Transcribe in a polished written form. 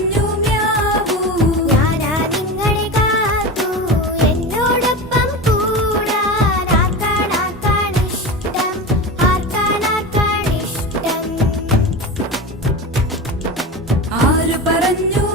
പറഞ്ഞു മ്യാവൂ. ഞാനാ നിങ്ങളെ കാത്തു എന്നോടൊപ്പം കൂടാൻ. ആർക്കാണിഷ്ടം, ആർക്കാണിഷ്ടം. ആര് പറഞ്ഞു